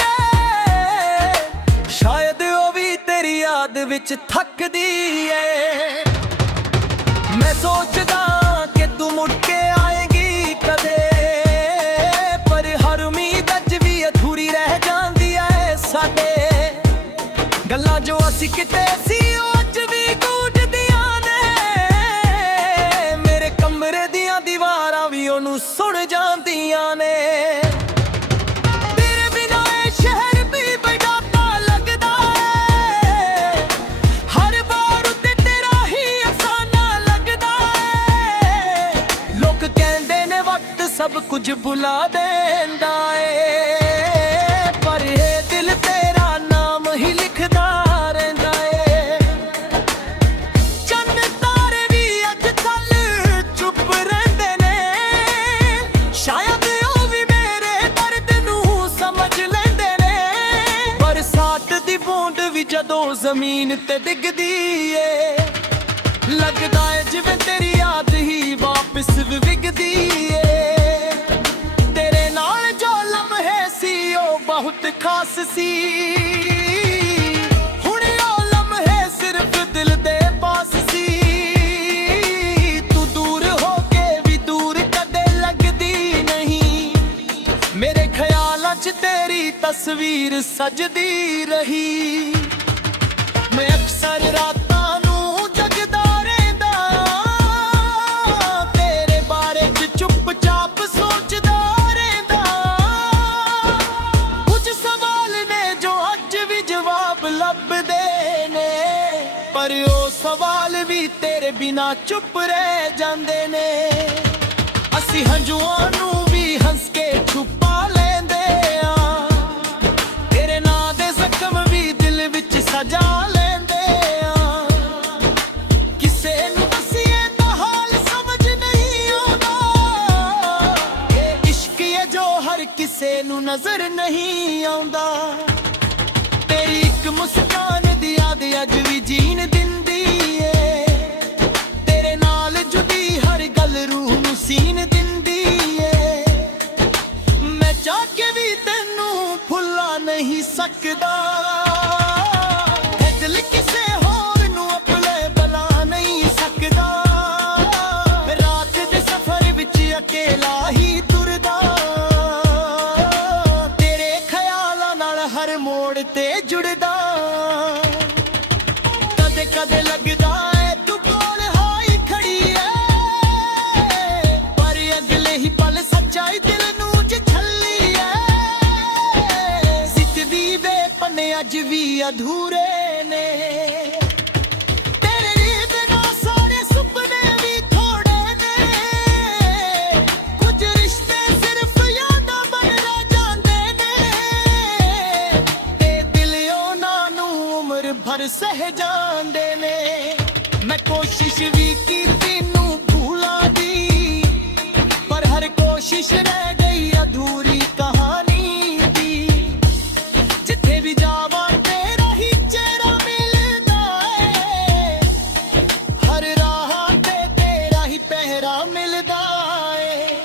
ਸ਼ਾਇਦ ਉਹ ਵੀ ਤੇਰੀ ਯਾਦ ਵਿੱਚ ਥੱਕਦੀ ਏ। ਮੈਂ ਸੋਚਦਾ ਕਿ ਤੂੰ ਮੁੜ ਕੇ ਆਏਗੀ ਕਦੇ, ਪਰ ਹਰ ਉਮੀਦ ਅੱਜ ਵੀ ਅਧੂਰੀ ਰਹਿ ਜਾਂਦੀ ਏ ਸਾਡੇ। ਗੱਲਾਂ ਜੋ ਅਸੀਂ ਕਿਤੇ ਸੀ ਉਹ ਅੱਜ ਵੀ ਗੂੰਜਦੀਆਂ ਨੇ, ਮੇਰੇ ਕਮਰੇ ਦੀਆਂ ਦੀਵਾਰਾਂ ਵੀ ਉਹਨੂੰ ਸੁਣ ਜਾਂਦੀਆਂ ਨੇ। ਤੇਰੇ ਬਿਨਾਂ ਇਹ ਸ਼ਹਿਰ ਵੀ ਬੇਡਾਟਾ ਲੱਗਦਾ ਏ, ਹਰ ਵਾਰ ਉੱਤੇ ਤੇਰਾ ਹੀ ਅਫਸਾਨਾ ਲੱਗਦਾ ਏ। ਲੋਕ ਕਹਿੰਦੇ ਨੇ ਵਕਤ ਸਭ ਕੁਝ ਭੁਲਾ ਦਿੰਦਾ ਏ, ਪਰ ਇਹ ਦਿਲ ਤੇਰਾ ਨਾਮ ਹੀ ਲਿਖਦਾ ਰਹਿੰਦਾ ਏ। ਚੰਨ ਤਾਰੇ ਵੀ ਅੱਜ ਕੱਲ ਚੁੱਪ ਰਹਿੰਦੇ ਨੇ, ਸ਼ਾਇਦ ਉਹ ਵੀ ਮੇਰੇ ਦਰਦ ਨੂੰ ਸਮਝ ਲੈਂਦੇ ਨੇ। ਬਰਸਾਤ ਦੀ ਬੂੰਦ ਵੀ ਜਦੋਂ ਜ਼ਮੀਨ ਤੇ ਡਿੱਗਦੀ ਏ, ਲੱਗਦਾ ਏ ਜਿਵੇਂ ਤੇਰੀ ਯਾਦ ਹੀ ਵਾਪਿਸ ਵਿਗਦੀ ਏ। ਤੇਰੇ ਪਾਸ ਸੀ। ਹੁਣ ਉਹ ਲਮਹੇ ਸਿਰਫ ਦਿਲ ਦੇ ਪਾਸ ਸੀ। ਤੂੰ ਦੂਰ ਹੋ ਕੇ ਵੀ ਦੂਰ ਕਦੇ ਲੱਗਦੀ ਨਹੀਂ। ਮੇਰੇ ਖਿਆਲਾਂ 'ਚ ਤੇਰੀ ਤਸਵੀਰ ਸਜਦੀ ਰਹੀ। ਮੈਂ ਅਕਸਰ ਰਾਤਾਂ ਨੂੰ ਜਗਦਾ ਰਹਿੰਦਾ, ਤੇਰੇ ਬਾਰੇ 'ਚ ਚੁੱਪ-ਚਾਪ ਸੋਚਦਾ ਰਹਿੰਦਾ। ਕੁਝ ਸਵਾਲ ਨੇ ਜੋ ਅੱਜ ਵੀ ਜਵਾਬ ਲੱਭਦੇ ਨੇ, ਪਰ ਉਹ ਸਵਾਲ ਵੀ ਤੇਰੇ ਬਿਨਾਂ ਚੁੱਪ ਰਹਿ ਜਾਂਦੇ ਨੇ। ਅਸੀਂ ਹੰਝੂਆਂ ਨੂੰ ਵੀ ਹੱਸ ਕੇ ਛੁਪਾ ਲੈਂਦੇ ਆ, ਤੇਰੇ ਨਾਂ ਦੇ ਜ਼ਖਮ ਵੀ ਦਿਲ ਵਿੱਚ ਸਜਾ ਲੈਂਦੇ ਆ। ਕਿਸੇ ਨੂੰ ਦਸੀਏ ਤਾਂ ਹਾਲ ਸਮਝ ਨਹੀਂ ਆਉਂਦਾ, ਇਹ ਇਸ਼ਕ ਹੈ ਜੋ ਹਰ ਕਿਸੇ ਨੂੰ ਨਜ਼ਰ ਨਹੀਂ ਆਉਂਦਾ। ਤੇਰੀ ਇੱਕ ਮੁਸਕਾਨ ਦੀ ਯਾਦ ਅੱਜ ਵੀ ਜੀਣ ਦਿੰਦੀ ਏ, ਤੇਰੇ ਨਾਲ ਜੁੜੀ ਹਰ ਗੱਲ ਰੂਹ ਨੂੰ ਸੀਨ ਦਿੰਦੀ ਏ। ਮੈਂ ਚਾਹ ਕੇ ਵੀ ਤੈਨੂੰ ਭੁੱਲਾ ਨਹੀਂ ਸਕਦਾ, ਇਹ ਦਿਲ ਕਿਸੇ ਹੋਰ ਨੂੰ ਆਪਣੇ ਬਣਾ ਨਹੀਂ ਸਕਦਾ। ਰਾਤ ਦੇ ਸਫ਼ਰ ਵਿੱਚ ਅਕੇਲਾ ਹੀ ਤੁਰਦਾ, ਤੇਰੇ ਖਿਆਲਾਂ ਨਾਲ ਹਰ ਮੋੜ ਤੇ ਜੁੜਦਾ। ਕਦੇ ਕਦੇ ਲੱਗਦਾ ਏ ਤੂੰ ਕੋਲ ਹਾਈ ਖੜੀ ਏ, ਪਰ ਅਗਲੇ ਹੀ ਪਲ ਸੱਚਾਈ ਦਿਲ ਨੂੰ ਛੱਲੀ ਏ। ਸਿੱਧੀ ਵੇ ਪੰਨੇ ਅੱਜ ਵੀ ਅਧੂਰੇ ਨੇ, ਤੇਰੇ ਬਿਨਾਂ ਸਾਰੇ ਸੁਪਨੇ ਵੀ ਥੋੜੇ ਨੇ। ਕੁਝ ਰਿਸ਼ਤੇ ਸਿਰਫ ਯਾਦਾਂ ਬਣ ਰਹਿ ਜਾਂਦੇ ਨੇ, ਤੇ ਦਿਲ ਉਹਨਾਂ ਨੂੰ ਉਮਰ ਭਰ ਸਹਿ ਜਾਂਦੇ ਨੇ। ਮੈਂ ਕੋਸ਼ਿਸ਼ ਵੀ ਕੀਤੀ ਨੂੰ ਭੁੱਲਾਂ ਦੀ, ਪਰ ਹਰ ਕੋਸ਼ਿਸ਼ ਰਹਿ ਗਈ ਅਧੂਰੀ ਕਹਾਣੀ ਦੀ। ਜਿੱਥੇ ਵੀ ਜਾਵਾਂ ਤੇਰਾ ਹੀ ਚਿਹਰਾ ਮਿਲਦਾ ਏ, ਹਰ ਰਾਹ ਤੇ ਤੇਰਾ ਹੀ ਪਹਿਰਾ ਮਿਲਦਾ ਏ।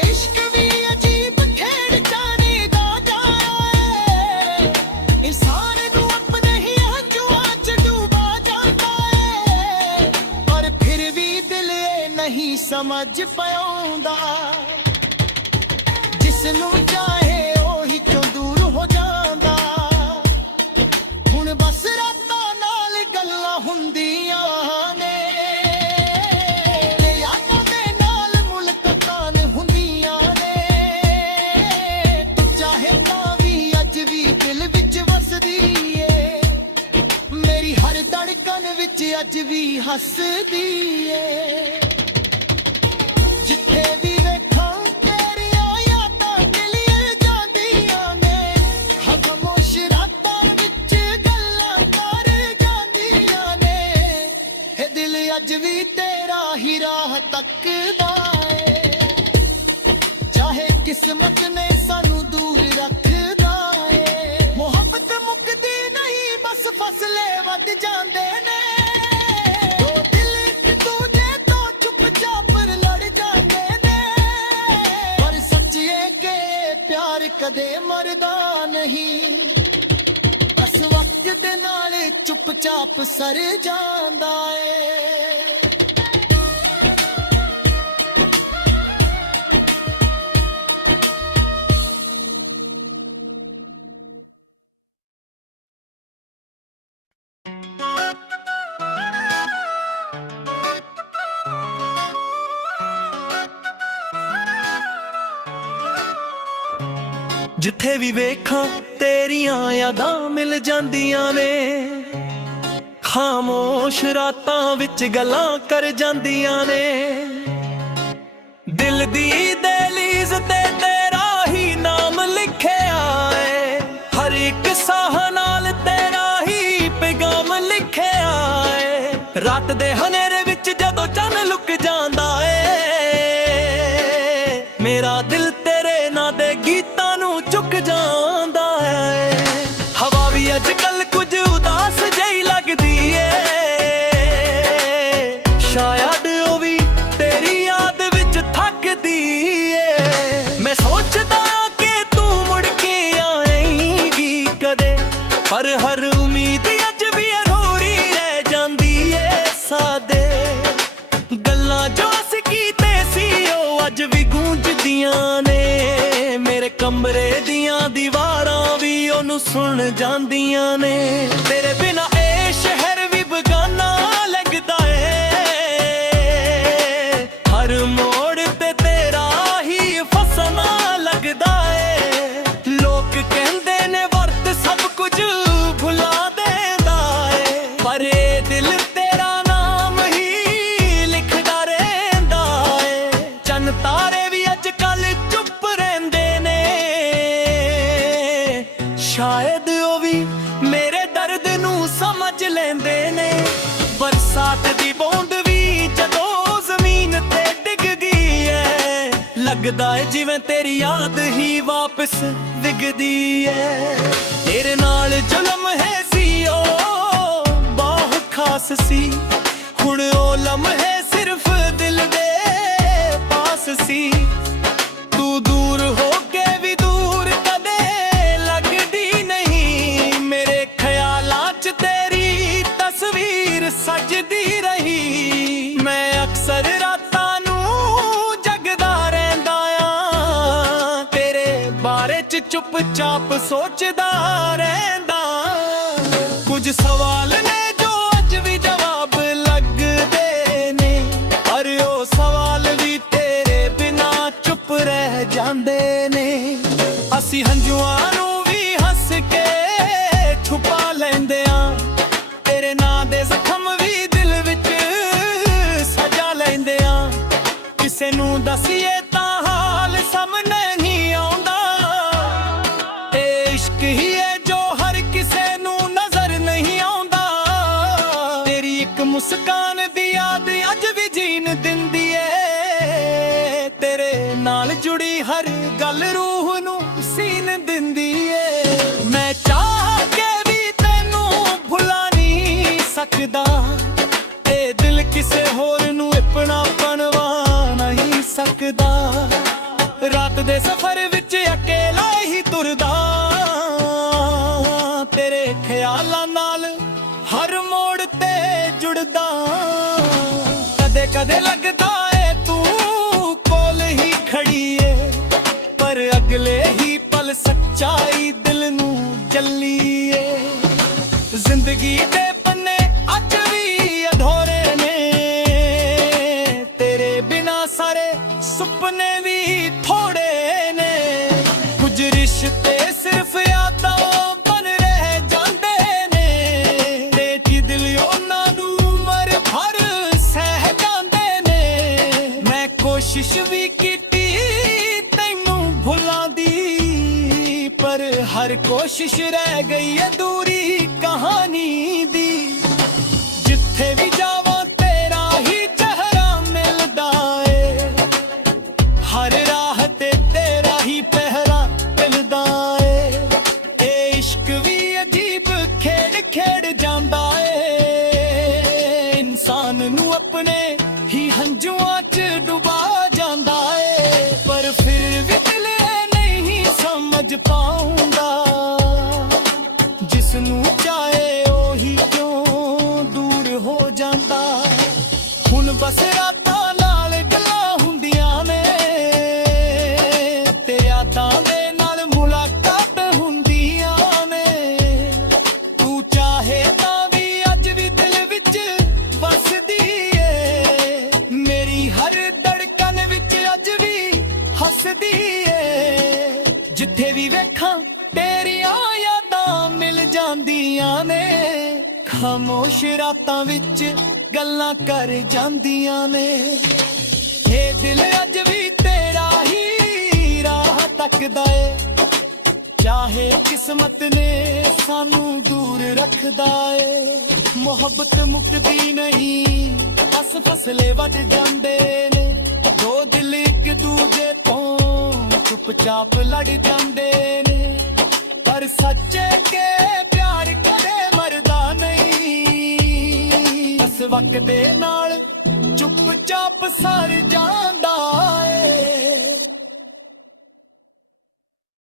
ਇਸ਼ਕ ਵੀ ਅਜੀਬ ਖੇਡ ਜਾਣੇ ਦਾ ਜਾਏ, ਇਨਸਾਨ ਨੂੰ ਆਪਣੇ ਹੀ ਹੰਝੂਆਂ 'ਚ ਡੁਬਾ ਜਾਂਦਾ ਏ। ਪਰ ਫਿਰ ਵੀ ਦਿਲ ਇਹ ਨਹੀਂ ਸਮਝ ਪਾਉਂਦਾ, ਜਿਸ ਨੂੰ ਚਾਹੇ ਉਹੀ ਕਿਉਂ ਦੂਰ ਹੋ ਜਾਂਦਾ। ਹੁਣ ਬਸ ਰਾਤਾਂ ਨਾਲ ਗੱਲਾਂ ਹੁੰਦੀਆਂ ਨੇ, ਤੇ ਯਾਦਾਂ ਦੇ ਨਾਲ ਮੁਲਾਕਾਤਾਂ ਹੁੰਦੀਆਂ ਨੇ। ਤੂੰ ਚਾਹੇ ਤਾਂ ਵੀ ਅੱਜ ਵੀ ਦਿਲ ਵਿੱਚ ਵਸਦੀ ਏ, ਮੇਰੀ ਹਰ ਧੜਕਣ ਵਿੱਚ ਅੱਜ ਵੀ ਹੱਸਦੀ ਏ। ਜਿੱਥੇ ਵੀ ਵੇਖਾਂ ਤੇਰੀਆਂ ਯਾਦਾਂ ਮਿਲੀਆਂ ਜਾਂਦੀਆਂ ਨੇ, ਖਾਮੋਸ਼ ਰਾਤਾਂ ਵਿੱਚ ਗੱਲਾਂ ਕਰ ਜਾਂਦੀਆਂ ਨੇ। ਇਹ ਦਿਲ ਅੱਜ ਵੀ ਤੇਰਾ ਹੀ ਰਾਹ ਤੱਕਦਾ ਏ, ਚਾਹੇ ਕਿਸਮਤ ਨੇ ਸਾਨੂੰ ਦੂਰ ਰੱਖਦਾ ਏ। ਮੁਹੱਬਤ ਮੁੱਕਦੀ ਨਹੀਂ, ਬਸ ਫਸਲੇ ਵੱਧ ਜਾਂਦੇ ਨੇ। ਦੋ ਦਿਲ ਇੱਕ ਦੂਜੇ ਤੋਂ ਚੁੱਪ-ਚਾਪ ਲੜ ਜਾਂਦੇ ਨੇ, ਪਰ ਸੱਚ ਇਹ ਕਿ ਪਿਆਰ ਕਦੇ ਮਰਦਾ ਨਹੀਂ। ਬਸ ਵਕਤ ਦੇ ਨਾਲ ਚੁੱਪ-ਚਾਪ ਸਰ ਜਾਂਦਾ ਏ। ਜਿੱਥੇ ਵੀ ਵੇਖਾਂ ਤੇਰੀਆਂ ਯਾਦਾਂ ਮਿਲ ਜਾਂਦੀਆਂ ਨੇ, ਖਾਮੋਸ਼ ਰਾਤਾਂ ਵਿੱਚ ਗੱਲਾਂ ਕਰ ਜਾਂਦੀਆਂ ਨੇ। ਦਿਲ ਦੀ ਦਹਲੀਜ਼ ਤੇ ਤੇਰਾ ਹੀ ਨਾਮ ਲਿਖਿਆ ਏ, ਹਰ ਇੱਕ ਸਾਹ ਨਾਲ ਤੇਰਾ ਹੀ ਪੈਗਾਮ ਲਿਖਿਆ ਏ। ਰਾਤ ਦੇ ਹਨੇਰੇ ਵਿੱਚ ਜਦੋਂ ਚੰਨ ਲੁਕ ਜਾਂਦਾ ਏ, ਮੇਰਾ ਦਿਲ ਤੇਰੇ ਨਾਂ ਦੇ ਗੀਤਾਂ ਨੂੰ ਝੁਕ ਜਾਂਦਾ ਹੈ। ਹਵਾ ਵੀ ਅੱਜ ਕੱਲ ਕੁਝ ਉਦਾਸ ਜਿਹੀ ਲੱਗਦੀ ਏ, ਸ਼ਾਇਦ ਉਹ ਵੀ ਤੇਰੀ ਯਾਦ ਵਿੱਚ ਥੱਕਦੀ ਏ। ਮੈਂ ਸੋਚਦਾ ਕਿ ਤੂੰ ਮੁੜ ਕੇ ਆਏ ਪਰ ਹਰ ਉਮੀਦ ਅੱਜ ਵੀ ਅਧੂਰੀ ਰਹਿ ਜਾਂਦੀ ਏ ਸਾਦੇ। ਗੱਲਾਂ ਜੋ ਅਸੀਂ ਕੀਤੇ ਸੀ ਉਹ ਅੱਜ ਵੀ ਗੂੰਜਦੀਆਂ ਨੇ, ਮੇਰੇ ਕਮਰੇ ਦੀਆਂ ਦੀਵਾਰਾਂ ਵੀ ਉਹਨੂੰ ਸੁਣ ਜਾਂਦੀਆਂ ਨੇ। ਤੇਰੇ ਬਿਨਾ ਇਹ ਸ਼ਹਿਰ ਵੀ ਬੇਗਾਨਾ ਲੱਗਦਾ ਏ, ਹਰ ਮੋੜ ਤੇ ਤੇਰਾ ਹੀ ਫਸਣਾ ਲੱਗਦਾ ਏ। ਲੋਕ ਕਹਿੰਦੇ ਨੇ ਵਰਤ ਸਭ ਕੁਝ ਭੁਲਾ ਦੇਂਦਾ ਏ, ਪਰ ਇਹ ਦਿਲ ਤੇਰਾ ਨਾਮ ਹੀ ਲਿਖਦਾ ਰਹਿੰਦਾ ਏ। ਚੰਨ ਤਾਰੇ ਵੀ ਅੱਜ ਕੱਲ ਚੁੱਪ ਰਹਿੰਦੇ ਨੇ, ਸ਼ਾਇਦ ਉਹ ਵੀ ਮੇਰੇ ਦਰਦ ਨੂੰ ਸਮਝ ਲੈਂਦੇ ਨੇ। ਬਰਸਾਤ ਦੀ ਬੂੰਦ ਵੀ ਜਦੋਂ ਜ਼ਮੀਨ ਤੇ ਡਿੱਗਦੀ ਏ, ਲੱਗਦਾ ਏ ਜਿਵੇਂ ਤੇਰੀ ਯਾਦ ਹੀ ਵਾਪਸ ਡਿੱਗਦੀ ਏ। ਤੇਰੇ ਨਾਲ ਜੋ ਲਮਹੇ ਸੀ ਉਹ ਬਹੁਤ ਖਾਸ ਸੀ, ਹੁਣ ਉਹ ਲਮਹੇ ਸਿਰਫ ਦਿਲ ਦੇ ਪਾਸ ਸੀ। ਤੂੰ ਦੂਰ ਹੋ ਕੇ ਵੀ ਦੂਰ ਕਦੇ ਲੱਗਦੀ ਨਹੀਂ, ਮੇਰੇ ਖਿਆਲਾਂ 'ਚ ਤੇਰੀ ਤਸਵੀਰ ਸਜਦੀ ਰਹੀ। ਮੈਂ ਅਕਸਰ ਰਾਤਾਂ ਨੂੰ ਜਗਦਾ ਰਹਿੰਦਾ ਆਂ, ਤੇਰੇ ਬਾਰੇ 'ਚ ਚੁੱਪ-ਚਾਪ ਸੋਚਦਾ ਰਹਿੰਦਾ। ਕੁਝ ਸਵਾਲ ਨੇ ਜੋ ਅੱਜ ਵੀ ਜਵਾਬ ਲੱਗਦੇ ਨੇ, ਪਰ ਉਹ ਸਵਾਲ ਵੀ ਤੇਰੇ ਬਿਨਾ ਚੁੱਪ ਰਹਿ ਜਾਂਦੇ ਨੇ। ਅਸੀਂ ਹੰਝੂਆਂ ਨੂੰ ਵੀ ਹੱਸ ਕੇ ਛੁਪਾ ਲੈਂਦੇ ਆਂ, ਤੇਰੇ ਨਾਂ ਦੇ ਜ਼ਖਮ ਵੀ ਦਿਲ ਵਿੱਚ ਸਜਾ ਲੈਂਦੇ ਆਂ। ਕਿਸੇ ਨੂੰ ਦੱਸੀਏ ਤਾਂ ਹਾਲ ਸਾਹਮਣੇ ਨਹੀਂ ਆਉਂਦਾ, ਇਹ ਇਸ਼ਕ ਹੀ ਹੈ ਜੋ ਹਰ ਕਿਸੇ ਨੂੰ ਨਜ਼ਰ ਨਹੀਂ ਆਉਂਦਾ। ਤੇਰੀ ਇੱਕ ਮੁਸਕਾਨ ਦੀ ਯਾਦ ਅੱਜ ਵੀ ਜੀਣ ਦਿੰਦੀ ਏ, ਤੇਰੇ ਨਾਲ ਜੁੜੀ ਹਰ ਗੱਲ ਰੂਹ ਨੂੰ ਸੀਨ ਦਿੰਦੀ ਏ। ਮੈਂ ਚਾਹ ਕੇ ਵੀ ਤੈਨੂੰ ਭੁਲਾ ਨਹੀਂ ਸਕਦਾ, ਇਹ ਦਿਲ ਕਿਸੇ ਹੋਰ ਨੂੰ ਆਪਣਾ ਬਣਵਾ ਨਹੀਂ ਸਕਦਾ। ਰਾਤ ਦੇ ਸਫ਼ਰ ਵਿੱਚ ਅਕੇਲਾ ਹੀ ਤੁਰਦਾ, ਤੇਰੇ ਖਿਆਲਾਂ ਨਾਲ ਹਰ ਮੋੜ ਤੇ ਜੁੜਦਾ। ਕਦੇ ਕਦੇ ਲੱਗਦਾ ਏ ਤੂੰ ਕੋਲ ਹੀ ਖੜੀ ਏ, ਪਰ ਅਗਲੇ ਹੀ ਪਲ ਸੱਚਾਈ ਦਿਲ ਨੂੰ ਜੱਲੀ ਏ। ਜ਼ਿੰਦਗੀ ਦੇ ਪੰਨੇ ਅੱਜ ਵੀ ਅਧੂਰੇ ਨੇ, ਤੇਰੇ ਬਿਨਾ ਸਾਰੇ ਸੁਪਨੇ ਵੀ ਥੋੜੇ ਨੇ। ਕੁਝ ਰਿਸ਼ਤੇ ਸਿਰਫ ਯਾਦਾਂ ਬਣ ਰਹਿ ਜਾਂਦੇ ਨੇ, ਤੇ ਕਿ ਦਿਲ ਉਹਨਾਂ ਨੂੰ ਉਮਰ ਭਰ ਸਹਿ ਜਾਂਦੇ ਨੇ। ਮੈਂ ਕੋਸ਼ਿਸ਼ ਵੀ ਕੀਤੀ ਤੈਨੂੰ ਭੁਲਾਉਣ ਦੀ, ਪਰ ਹਰ ਕੋਸ਼ਿਸ਼ ਰਹਿ ਗਈ ਅਧੂਰੀ ਕਹਾਣੀ ਦੀ। ਜਿੱਥੇ ਵੀ ਜਾਵਾਂ ਤੇਰਾ ਹੀ ਚਿਹਰਾ ਮਿਲਦਾ ਏ, ਹਰ ਰਾਹ ਤੇ ਤੇਰਾ ਹੀ ਪਹਿਰਾ ਮਿਲਦਾ ਏ। ਇਹ ਇਸ਼ਕ ਵੀ ਅਜੀਬ ਖੇਡ ਖੇਡ ਜਾਂਦਾ ਏ, ਇਨਸਾਨ ਨੂੰ ਆਪਣੇ ਹੀ ਹੰਝੂਆਂ 'ਚ ਡੁਬਾ ਜਾਂਦਾ ਏ। ਪਰ ਫਿਰ ਵੀ ਦਿਲ ਨਹੀਂ ਸਮਝ ਪਾਉਂਦਾ, ਜਿਸ ਨੂੰ ਚਾਹੇ ਉਹੀ ਕਿਉਂ ਦੂਰ ਹੋ ਜਾਂਦਾ। ਹੁਣ ਬਸ ਰਾਤਾਂ ਨਾਲ ਗੱਲਾਂ ਹੁੰਦੀਆਂ ਨੇ, ਤੇ ਯਾਦਾਂ ਦੇ ਨਾਲ ਮੁਲਾਕਾਤ ਹੁੰਦੀਆਂ ਨੇ। ਤੂੰ ਚਾਹੇ ਤਾਂ ਵੀ ਅੱਜ ਵੀ ਦਿਲ ਵਿੱਚ ਵਸਦੀ ਏ, ਮੇਰੀ ਹਰ ਧੜਕਨ ਵਿੱਚ ਅੱਜ ਵੀ ਹੱਸਦੀ ਏ। ਜਿੱਥੇ ਵੀ ਵੇਖਾਂ ਤੇਰੀਆਂ ਯਾਦਾਂ ਮਿਲ ਜਾਂਦੀਆਂ ਨੇ, ਖਾਮੋਸ਼ ਰਾਤਾਂ ਵਿੱਚ ਗੱਲਾਂ ਕਰ ਜਾਂਦੀਆਂ ਨੇ। ਇਹ ਦਿਲ ਅੱਜ ਵੀ ਤੇਰਾ ਹੀ ਰਾਹ ਤੱਕਦਾ ਏ, ਚਾਹੇ ਕਿਸਮਤ ਨੇ ਸਾਨੂੰ ਦੂਰ ਰੱਖਦਾ ਏ। ਮੁਹੱਬਤ ਮੁੱਕਦੀ ਨਹੀਂ, ਬਸ ਫਸਲੇ ਵੱਧ ਜਾਂਦੇ ਨੇ। ਦੋ ਦਿਲ ਇੱਕ ਦੂਜੇ ਤੋਂ ਚੁੱਪਚਾਪ ਲੜ ਜਾਂਦੇ ਨੇ, ਪਰ ਸੱਚੇ ਕੇ ਪਿਆਰ ਕਦੇ ਮਰਦਾ ਨਹੀਂ। ਬਸ ਵਕਤ ਦੇ ਨਾਲ ਚੁੱਪਚਾਪ ਸਰ ਜਾਂਦਾ